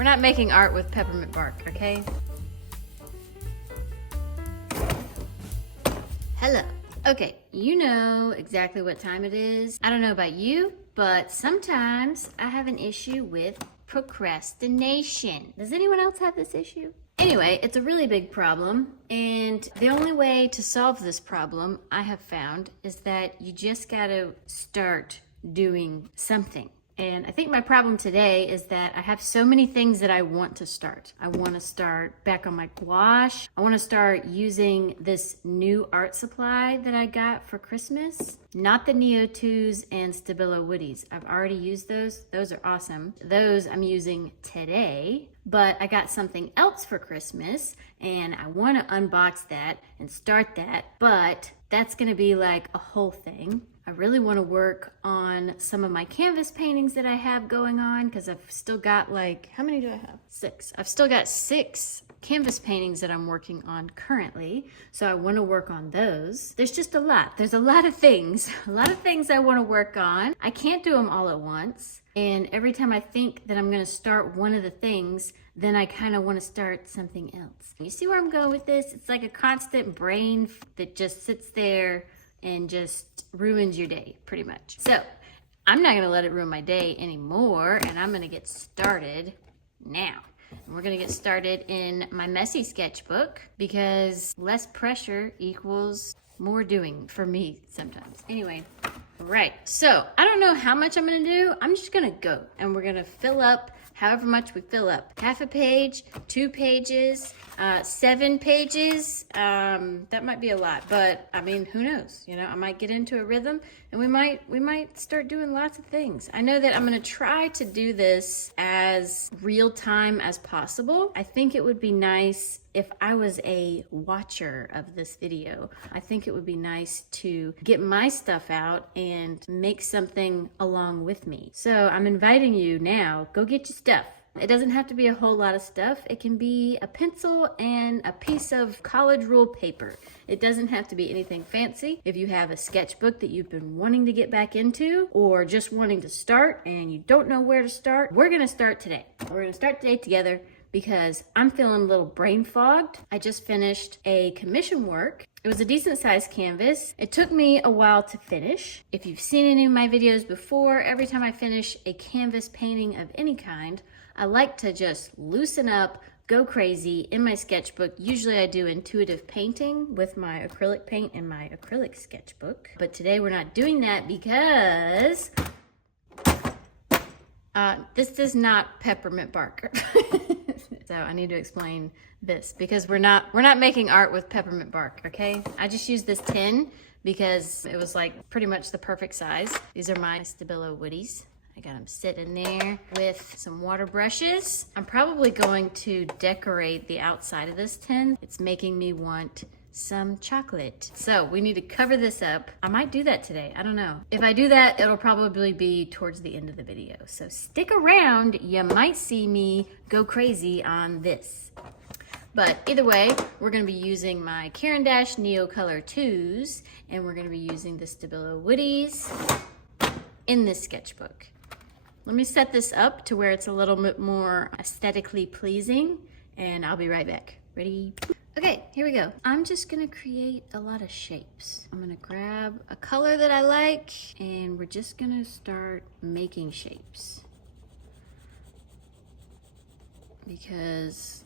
We're not making art with peppermint bark, okay? Hello. Okay, you know exactly what time it is. I don't know about you, but sometimes I have an issue with procrastination. Does anyone else have this issue? Anyway, it's a really big problem, and the only way to solve this problem, I have found, is that you just gotta start doing something. And I think my problem today is that I have so many things that I want to start. I want to start back on my gouache. I want to start using this new art supply that I got for Christmas. Not the Neo 2s and Stabilo Woodies. I've already used those. Those are awesome. Those I'm using today. But I got something else for Christmas and I want to unbox that and start that. But that's going to be like a whole thing. I really want to work on some of my canvas paintings that I have going on because I've still got like, how many do I have? 6. I've still got 6 canvas paintings that I'm working on currently. So I want to work on those. There's just a lot. There's a lot of things I want to work on. I can't do them all at once. And every time I think that I'm going to start one of the things, then I kind of want to start something else. You see where I'm going with this? It's like a constant brain that just sits there and just ruins your day, pretty much. So I'm not gonna let it ruin my day anymore, and I'm gonna get started now. And we're gonna get started in my messy sketchbook because less pressure equals more doing for me sometimes. Anyway, right, so I don't know how much I'm gonna do. I'm just gonna go, and we're gonna fill up however much we fill up. Half a page, 2 pages, 7 pages. That might be a lot, but I mean, who knows? You know, I might get into a rhythm and we might start doing lots of things. I know that I'm gonna try to do this as real time as possible. I think it would be nice if I was a watcher of this video. I think it would be nice to get my stuff out and make something along with me. So I'm inviting you now, go get your stuff. It doesn't have to be a whole lot of stuff. It can be a pencil and a piece of college rule paper. It doesn't have to be anything fancy. If you have a sketchbook that you've been wanting to get back into or just wanting to start and you don't know where to start, we're gonna start today. We're gonna start today together because I'm feeling a little brain fogged. I just finished a commission work. It was a decent sized canvas. It took me a while to finish. If you've seen any of my videos before, every time I finish a canvas painting of any kind, I like to just loosen up, go crazy in my sketchbook. Usually I do intuitive painting with my acrylic paint in my acrylic sketchbook. But today we're not doing that because this is not peppermint bark. So I need to explain this because we're not making art with peppermint bark, okay? I just used this tin because it was like pretty much the perfect size. These are my Stabilo Woodies. I got them sitting there with some water brushes. I'm probably going to decorate the outside of this tin. It's making me want some chocolate. So we need to cover this up. I might do that today. I don't know. If I do that, it'll probably be towards the end of the video. So stick around. You might see me go crazy on this. But either way, we're going to be using my Caran Neocolor 2s, and we're going to be using the Stabilo Woodies in this sketchbook. Let me set this up to where it's a little bit more aesthetically pleasing, and I'll be right back. Ready? Okay, here we go. I'm just gonna create a lot of shapes. I'm gonna grab a color that I like, and we're just gonna start making shapes. Because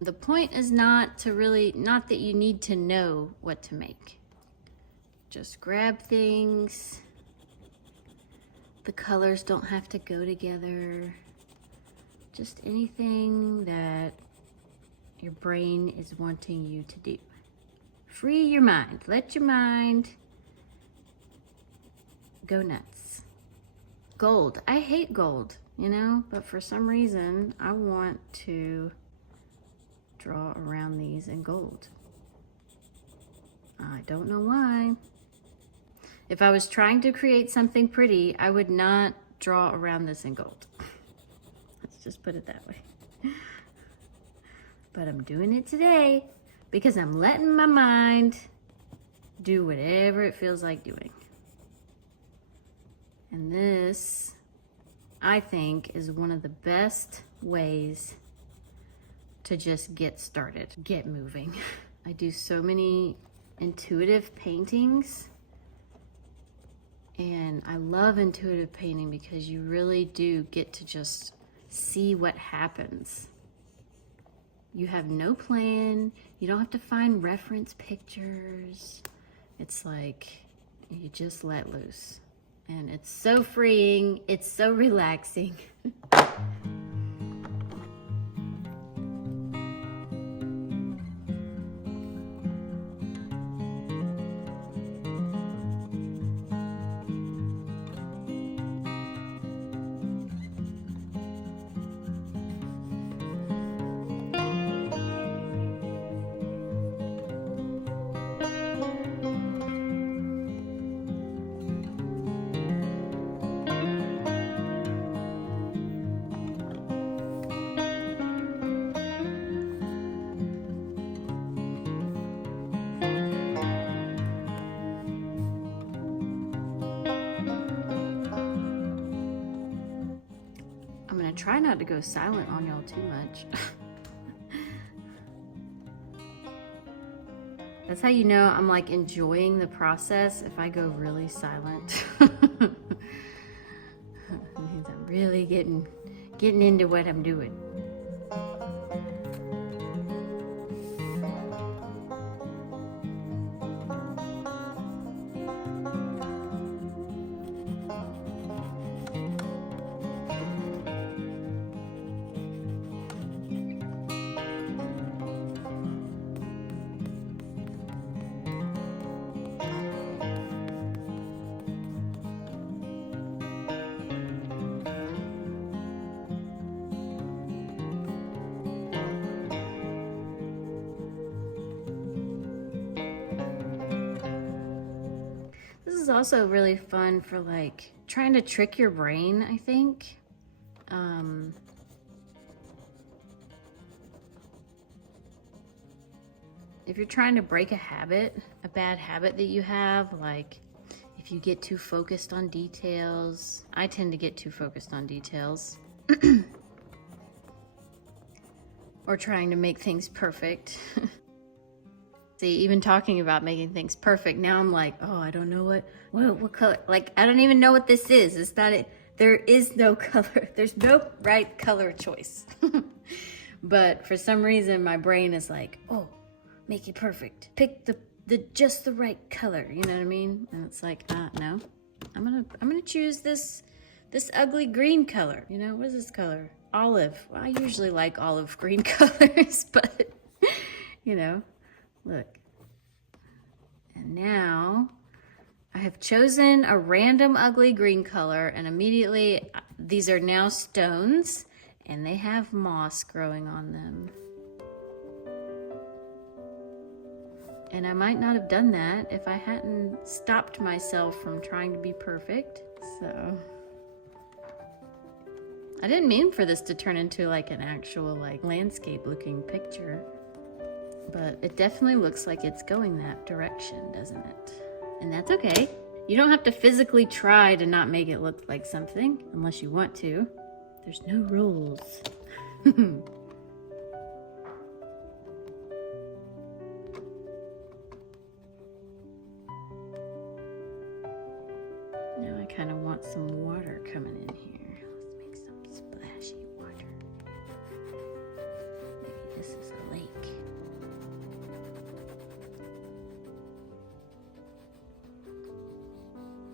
the point is not that you need to know what to make. Just grab things. The colors don't have to go together. Just anything that your brain is wanting you to do. Free your mind. Let your mind go nuts. Gold. I hate gold, you know, but for some reason I want to draw around these in gold. I don't know why. If I was trying to create something pretty, I would not draw around this in gold. Let's just put it that way. But I'm doing it today because I'm letting my mind do whatever it feels like doing. And this, I think, is one of the best ways to just get started, get moving. I do so many intuitive paintings, and I love intuitive painting because you really do get to just see what happens. You have no plan, you don't have to find reference pictures. It's like you just let loose, and it's so freeing, it's so relaxing. Try not to go silent on y'all too much. That's how you know I'm like enjoying the process, if I go really silent. It means I'm really getting into what I'm doing. This is also really fun for like trying to trick your brain, I think. If you're trying to break a bad habit that you have, like if you get too focused on details, I tend to get too focused on details, or trying to make things perfect. See, even talking about making things perfect, now I'm like, oh, I don't know what color, like, I don't even know what this is. It's not it. There is no color. There's no right color choice. But for some reason, my brain is like, oh, make it perfect. Pick just the right color. You know what I mean? And it's like, no, I'm gonna choose this ugly green color. You know, what is this color? Olive. Well, I usually like olive green colors, but you know. Look, and now I have chosen a random ugly green color, and immediately these are now stones and they have moss growing on them. And I might not have done that if I hadn't stopped myself from trying to be perfect. So I didn't mean for this to turn into like an actual like landscape looking picture. But it definitely looks like it's going that direction, doesn't it? And that's okay. You don't have to physically try to not make it look like something unless you want to. There's no rules. Now I kind of want some water coming in here. Let's make some splashy water. Maybe this is a lake.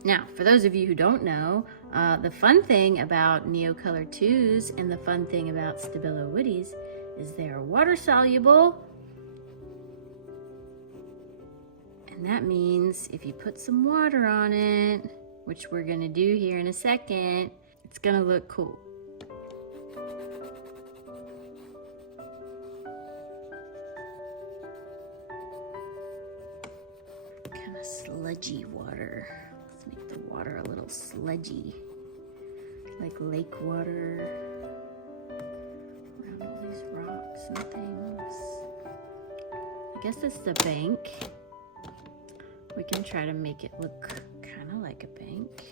Now, for those of you who don't know, the fun thing about Neocolor 2s and the fun thing about Stabilo Woodies is they are water soluble. And that means if you put some water on it, which we're gonna do here in a second, it's gonna look cool. Kind of sludgy water. Make the water a little sludgy, like lake water around all these rocks and things. I guess it's the bank. We can try to make it look kind of like a bank.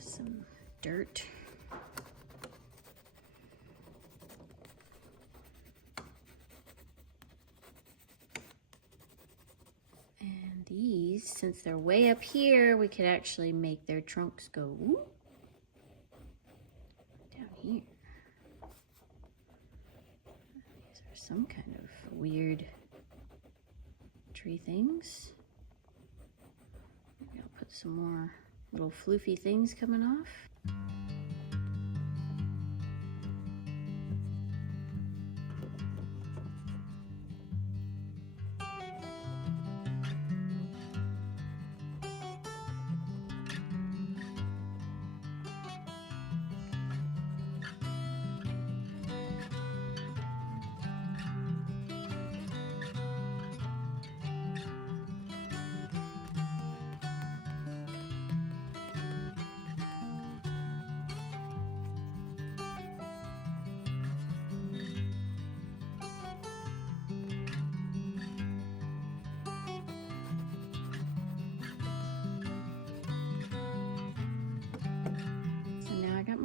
Some dirt. And these, since they're way up here, we could actually make their trunks go down here. These are some kind of weird tree things. Maybe I'll put some more little floofy things coming off.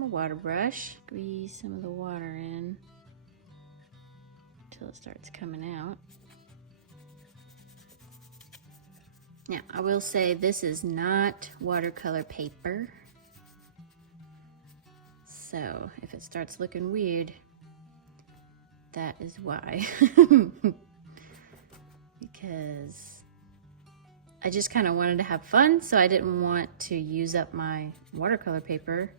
Water brush, squeeze some of the water in until it starts coming out. Now, I will say this is not watercolor paper, so if it starts looking weird, that is why. Because I just kind of wanted to have fun, so I didn't want to use up my watercolor paper.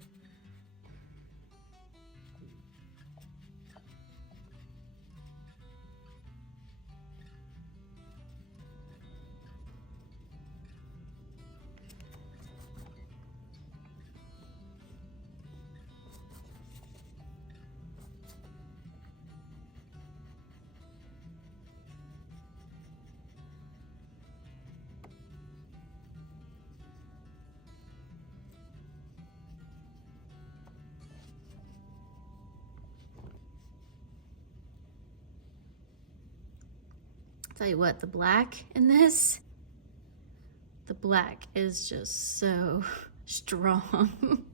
Tell you what, the black in this, the black is just so strong.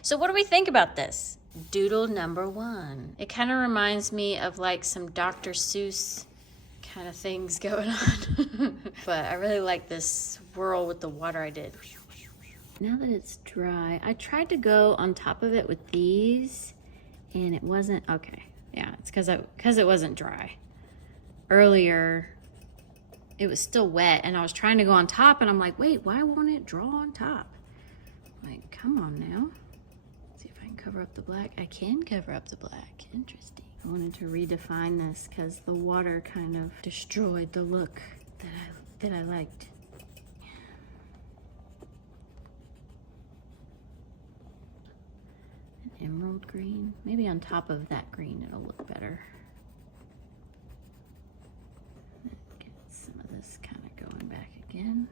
So what do we think about this? Doodle number 1. It kind of reminds me of like some Dr. Seuss kind of things going on. But I really like this swirl with the water I did. Now that it's dry, I tried to go on top of it with these and it wasn't, okay. Yeah, it's because it wasn't dry. Earlier, it was still wet and I was trying to go on top and I'm like, wait, why won't it draw on top? I'm like, come on now. See if I can cover up the black. I can cover up the black. Interesting. I wanted to redefine this because the water kind of destroyed the look that I liked. An emerald green. Maybe on top of that green it'll look better. Get some of this kind of going back again.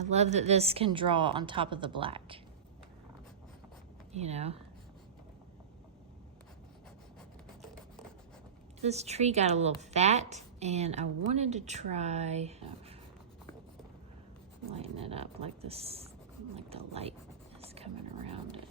I love that this can draw on top of the black, you know. This tree got a little fat and I wanted to try lighten it up like this, like the light is coming around it.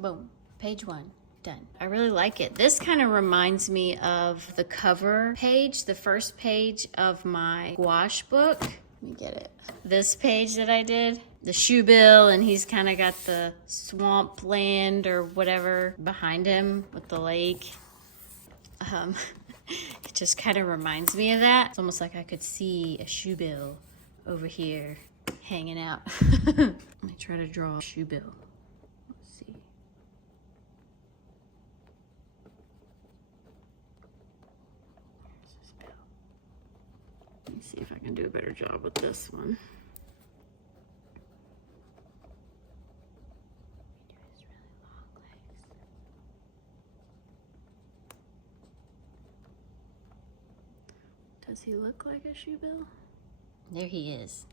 Boom, page 1, done. I really like it. This kind of reminds me of the cover page, the first page of my gouache book. Let me get it. This page that I did, the shoe bill, and he's kind of got the swamp land or whatever behind him with the lake. It just kind of reminds me of that. It's almost like I could see a shoe bill over here hanging out. Let me try to draw a shoe bill. Let's see. Here's this bill. Let me see if I can do a better job with this one. Does he look like a shoe bill? There he is,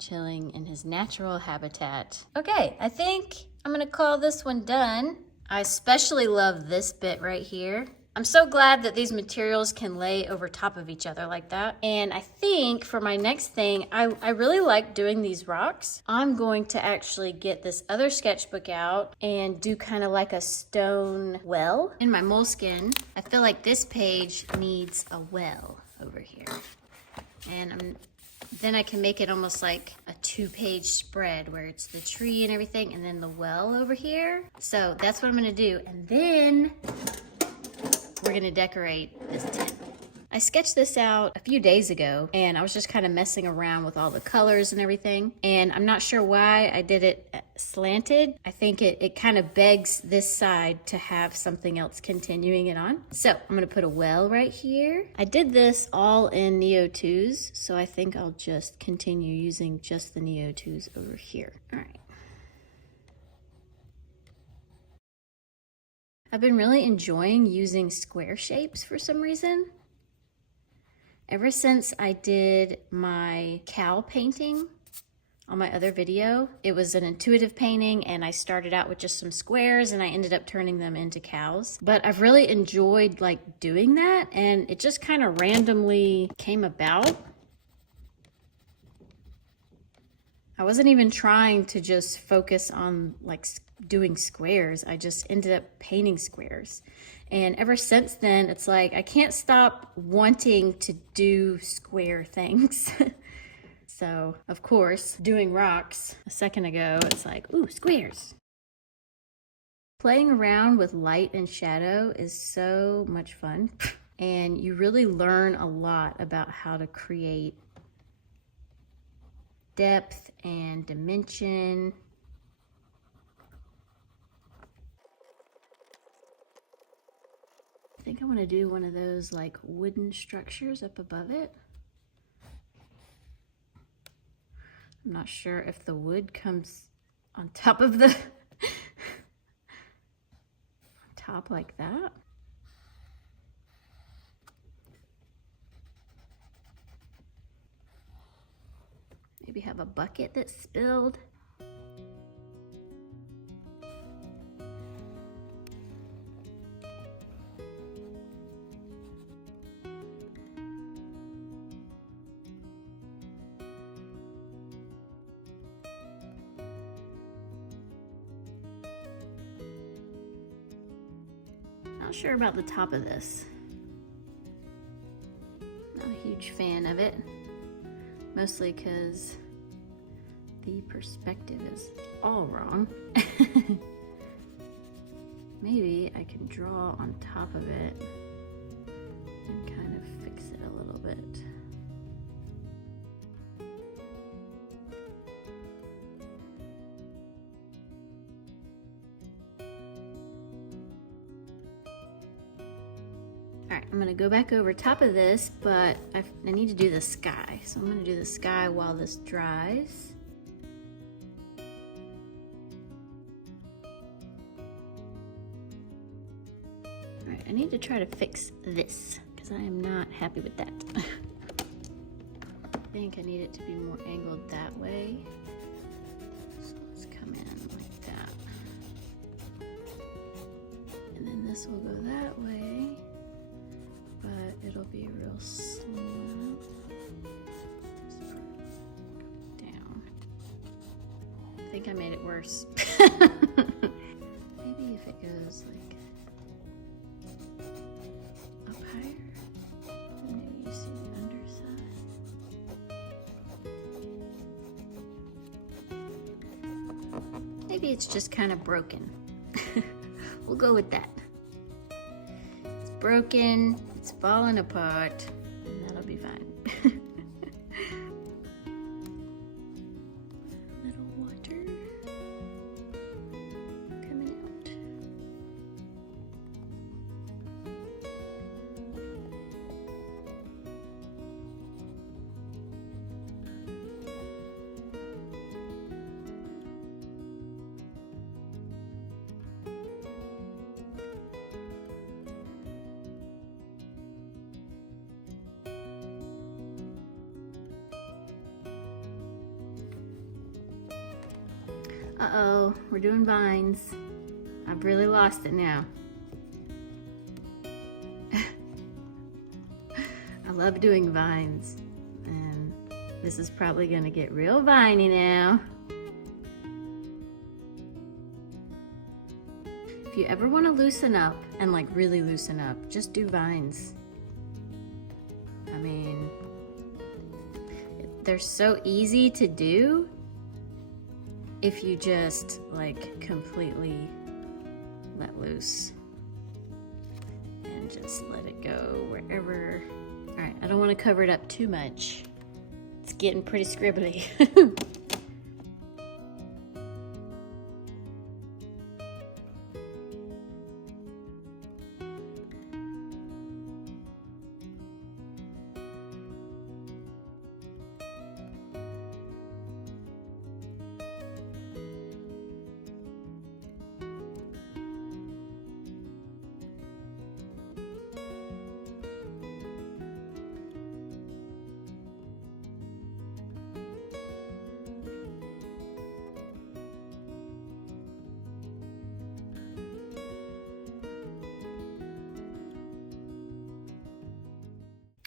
chilling in his natural habitat. Okay, I think I'm gonna call this one done. I especially love this bit right here. I'm so glad that these materials can lay over top of each other like that. And I think for my next thing, I really like doing these rocks. I'm going to actually get this other sketchbook out and do kind of like a stone well. In my moleskin, I feel like this page needs a well over here. And then I can make it almost like a 2-page spread where it's the tree and everything and then the well over here. So that's what I'm gonna do. And then we're gonna decorate this tent. I sketched this out a few days ago and I was just kind of messing around with all the colors and everything. And I'm not sure why I did it slanted. I think it kind of begs this side to have something else continuing it on. So I'm gonna put a well right here. I did this all in Neo 2s, so I think I'll just continue using just the Neo 2s over here. All right. I've been really enjoying using square shapes for some reason. Ever since I did my cow painting on my other video, it was an intuitive painting and I started out with just some squares and I ended up turning them into cows. But I've really enjoyed like doing that and it just kind of randomly came about. I wasn't even trying to just focus on like doing squares. I just ended up painting squares. And ever since then, it's like, I can't stop wanting to do square things. So, of course, doing rocks a second ago, it's like, ooh, squares. Playing around with light and shadow is so much fun. And you really learn a lot about how to create depth and dimension. I think I want to do one of those like wooden structures up above it. I'm not sure if the wood comes on top of the on top like that. Maybe have a bucket that's spilled. Not sure about the top of this. Not a huge fan of it. Mostly because the perspective is all wrong. Maybe I can draw on top of it and kind of fix it a little bit. All right, I'm gonna go back over top of this, but I need to do the sky. So I'm gonna do the sky while this dries. All right, I need to try to fix this because I am not happy with that. I think I need it to be more angled that way. So let's come in like that. And then this will go that way, but it'll be real slow. Down. I think I made it worse. Maybe if it goes like up higher, maybe you see the underside. Maybe it's just kind of broken. We'll go with that. It's broken, it's falling apart, and that'll be fine. Little water coming out. Uh-oh, we're doing vines. I've really lost it now. I love doing vines, and this is probably gonna get real viney now. If you ever want to loosen up, and like really loosen up, just do vines. I mean, they're so easy to do if you just like completely let loose and just let it go wherever. All right, I don't want to cover it up too much. It's getting pretty scribbly.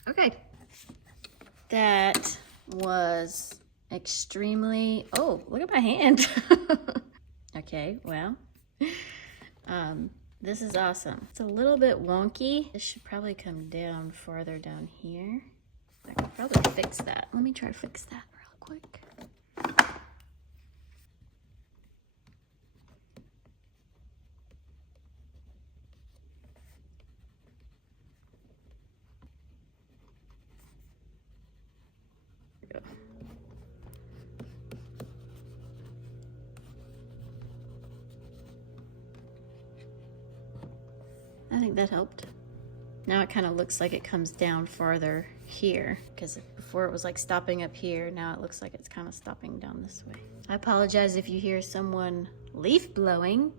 Okay, that was extremely, oh, look at my hand. Okay, well, this is awesome. It's a little bit wonky. This should probably come down farther down here. I could probably fix that. Let me try to fix that real quick. I think that helped. Now it kind of looks like it comes down farther here, because before it was like stopping up here. Now it looks like it's kind of stopping down this way. I apologize if you hear someone leaf blowing.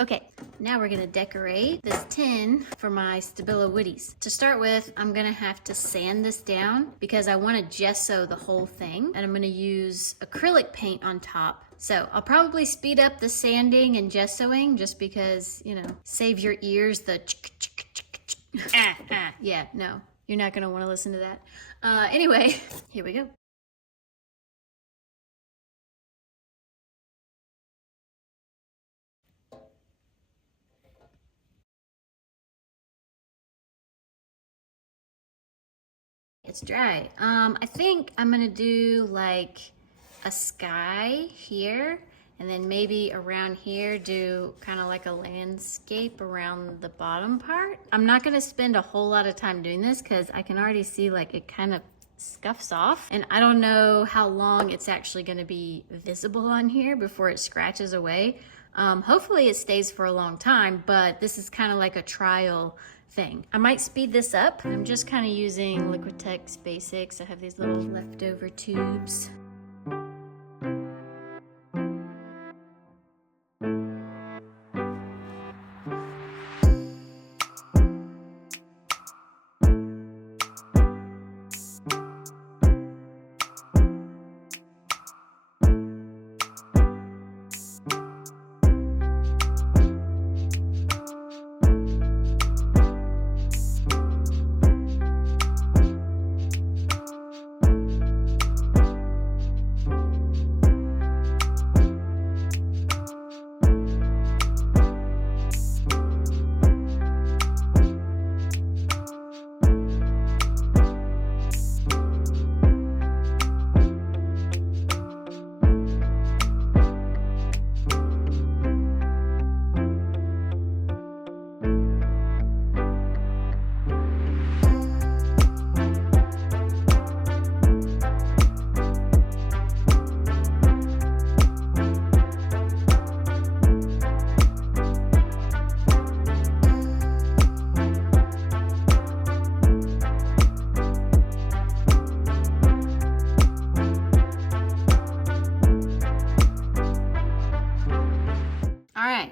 Okay, now we're gonna decorate this tin for my Stabilo woodies. To start with, I'm gonna have to sand this down because I wanna gesso the whole thing, and I'm gonna use acrylic paint on top. So I'll probably speed up the sanding and gessoing just because, you know, save your ears the yeah, no, you're not gonna wanna listen to that. Anyway, here we go. It's dry. I think I'm gonna do like a sky here, and then maybe around here do kind of like a landscape around the bottom part. I'm not gonna spend a whole lot of time doing this because I can already see like it kind of scuffs off, and I don't know how long it's actually gonna be visible on here before it scratches away. Hopefully it stays for a long time, but this is kind of like a trial thing. I might speed this up. I'm just kind of using Liquitex Basics. I have these little leftover tubes.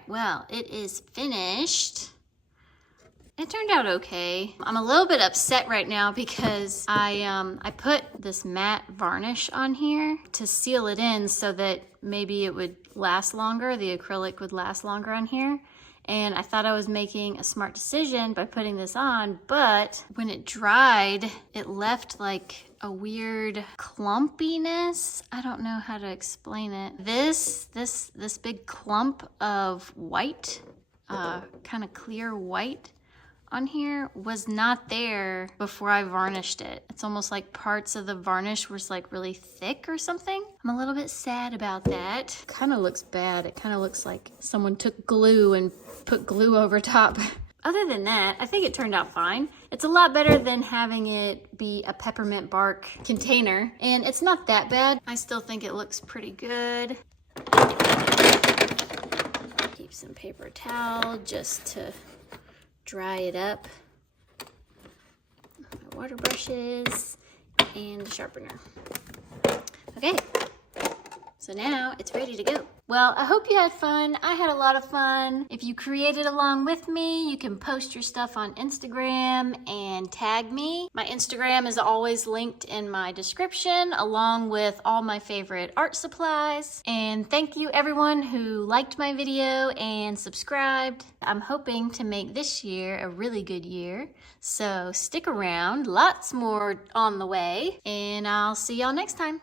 Well, it is finished. It turned out okay. I'm a little bit upset right now because I put this matte varnish on here to seal it in so that maybe it would last longer, the acrylic would last longer on here. And I thought I was making a smart decision by putting this on, but when it dried, it left like a weird clumpiness. I don't know how to explain it. This big clump of white, kind of clear white on here was not there before I varnished it. It's almost like parts of the varnish was like really thick or something. I'm a little bit sad about that. Kind of looks bad. It kind of looks like someone took glue and put glue over top. Other than that, I think it turned out fine. It's a lot better than having it be a peppermint bark container, and it's not that bad. I still think it looks pretty good. Keep some paper towel just to dry it up. My water brushes and a sharpener. Okay, so now it's ready to go. Well, I hope you had fun. I had a lot of fun. If you created along with me, you can post your stuff on Instagram and tag me. My Instagram is always linked in my description, along with all my favorite art supplies. And thank you everyone who liked my video and subscribed. I'm hoping to make this year a really good year. So stick around, lots more on the way, and I'll see y'all next time.